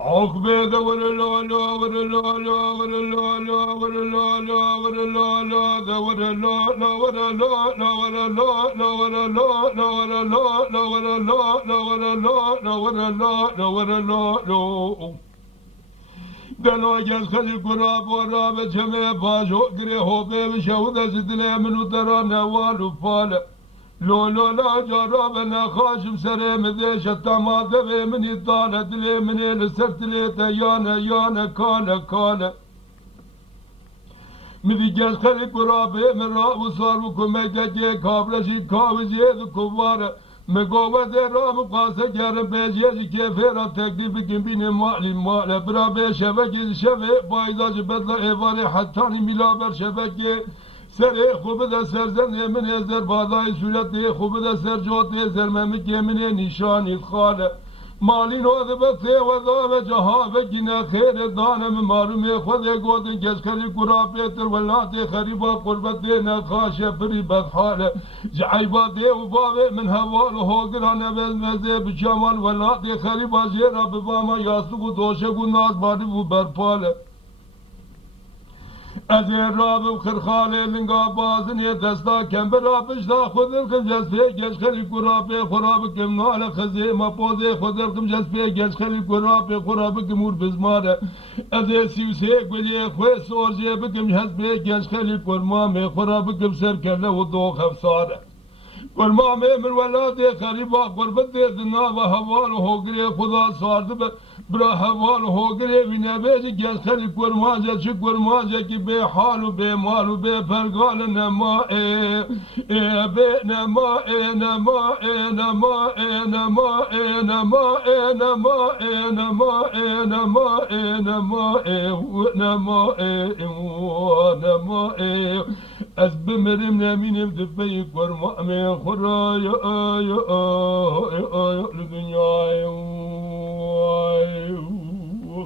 عقبه ده ولا لا لا ولا لا لا ولا لا لا ولا لا لا ولا لا لا ده ولا لا لا ولا لا لا ولا لا لا ولا لا لا ولا لا لا ولا لا لا ولا لا لا ولا لا لا ولا لا لا دلو جز خلی کرا بورا بچمه باشو گره هوبه بشهوده زدله منو ترا نوالو فاله لو لو لا جرب انا خاشم سري مذيش التماضي من يطالت لي من لسرت لي يانا يانا كالا كالا مذي جاز خلي قرابي من راء وصار وكميدة كابلشي كاوزي ذو كبارة مقوة رام قاسة جارب بيجيز كيفيرا تقدير بكم بين مالي مالا برابي شبكي شبك بايدا جبدلا ايوالي حتاني ملابر شبكي سر خوب ده سرزن من ازر بالای صورت خوب ده سر جات ازر ممک من نشانی خاله مالی نوذ بسه و ذاب جها بگینه خیر دانم معلوم خود گودن کس کلی کرا پیتر ولات خریبا قربت نخاش فری بدحاله جعیبا ده و باب من هوال هوگران بزمزه بشمال ولات خریبا جیرا بباما یاسو و دوشه و ناز باری و برپاله از راب و خرخاله لنگا بازنی دستا کم برابش دا خود الکم جسپی گش خلی قرابی خراب کم نال خزی ما پوزی خود الکم جسپی گش خلی قرابی خراب کمور بزماره از سیوسی گلی خوی سورجی بکم جسپی گش خلی قرمام خراب کم سر کله و دو خفصاره قرمام من ولاد خریبا قربت دنا و حوال هوگری خدا سارد برا حوال هوگری وینه بیجی گز خلی قرمانجا چی قرمانجا کی بے حال و بے مال و بے فرگال نما بے نما نما نما نما نما نما نما نما نما نما از بمرم نمینم دفعی قرمام خرای لدنیای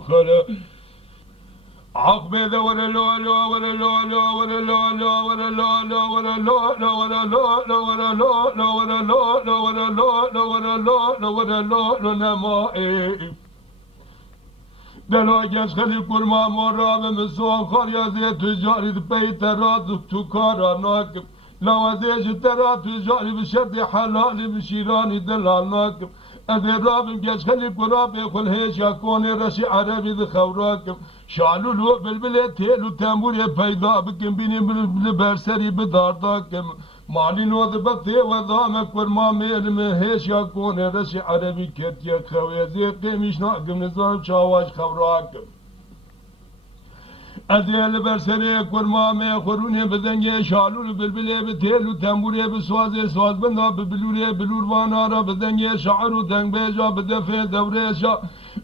خلا عقبه ده ولا لا لا ولا لا لا ولا لا لا ولا لا لا ولا لا لا ولا لا لا ولا لا لا ولا لا لا ولا لا لا ولا لا لا ولا لا لا نما دلا گز خلی کرما مارا و مسوان خاریازی تجاری بیت راد تو کارا ناکم لوازیج ترا تجاری بشرط حلالی بشیرانی دلال ناکم ادي رابم گز خلی قرابي خل هيش يكون رشي عربي ذي خوراكم شالو لو بلبلة تيلو تاموري پیدا بكم بيني بالبرسري بدارداكم مالي نوذ بثي وضامك ورما ميل هيش يكون رشي عربي كتيا خويا زي قيمش ناقم نظام شاواش خوراكم اديل برسري قرمامي خروني بدنجي شالو بلبلي بتيلو تنبوري بسوازي سواز بنا ببلوري بلور وانارا بدنجي شعرو دنگ بيجا بدفع دوريشا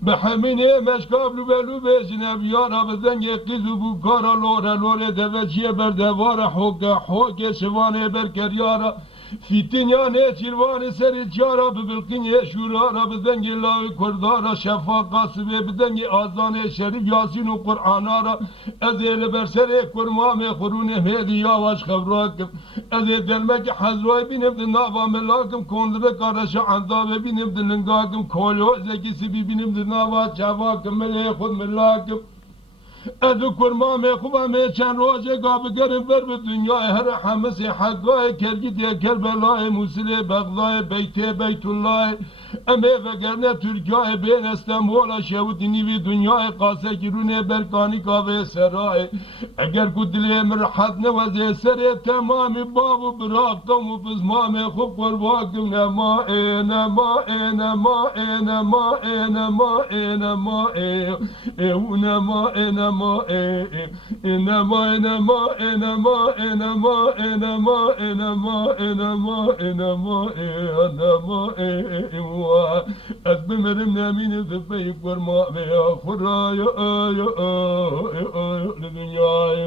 بحميني مشكابلو بلو بيجنب يارا بدنجي قيزو بوكارا لورا لورا دفجي بردوارا حوكا شواني بركريارا فيتنيا نيتشيروان سري جارا ببلقيني شورارا بدنجي لاوي كردارا شفا قاسبي بدنجي آزاني شريف ياسين وقرآنارا ازيل برسري كرمامي خروني هيدي ياواش خبراكم ازيل دلمك حزواي بينبد نابا ملاكم كوندرك عرشا عندابي بينبد لنقاكم كولو زكي سبي بينبد نابا شفاكم ملي خود ملاكم ادو کرمامه خوبامه چند روزه گاب گرم بر به دنیای هر حمسی حقای کرگید یا کربلای موسیل بغدای بیت الله امه وگرنه ترکیه بین استنبول شهود نیوی دنیای قاسه گرونه برکانی کاوه سرای اگر کدلی مرحد نوزه سر تمامی بابو براقتم و بزمام خوب قرباکم نما نما نما نما نما نما نما نما انما انما انما انما انما انما انما انما انما از بمرم نامین دفعی فرما بیا خدای لدنیای